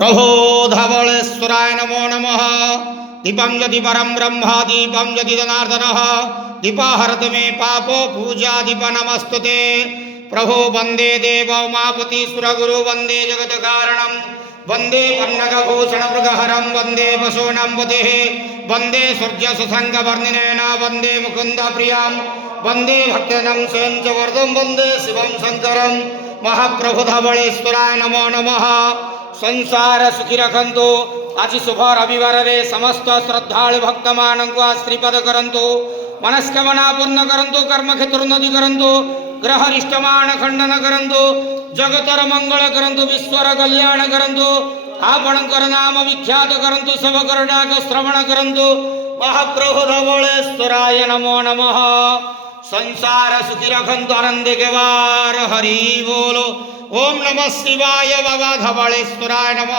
प्रभो धवलेश्वराय नमो नमः। दीपं यदि परं ब्रह्म दीपं यदि जनार्दनः दीपाहरत मे पापो पूजा दीप नमस्तुते। प्रभो वंदे देव उमापति सुरगुरु वंदे जगत कारणं वंदे पन्नगभूषण मृगहरं वंदे पशूनां पतिः वंदे सूर्य सुसंग वर्णिनेन वंदे मुकुंद प्रियां वंदे भक्तजनं सेंच वर्धं वंदे शिवं शंकरं। महाप्रभु धवलेश्वराय नमो नमः। संसार सुखी रखंतु। आज शुभ रविवार रे समस्त श्रद्धालु भक्त मानंको आश्रीपद करंतु। मनस्कामना पूर्ण करंतु। कर्म क्षेत्र उन्नति करंतु। ग्रह रिष्टमान खंडन करंतु। जगतर मंगल करंतु। विश्वर कल्याण करंतु। आपणकर नाम विख्यात करंतु। सबकर डाक श्रवण करंतु। महाप्रभु धवलेश्वराय नमो नमः। संसार सुखी रखंतु। आनंद के वार हरि बोलो। ओम नमः शिवाय बाबा धवलेश्वराय नमः।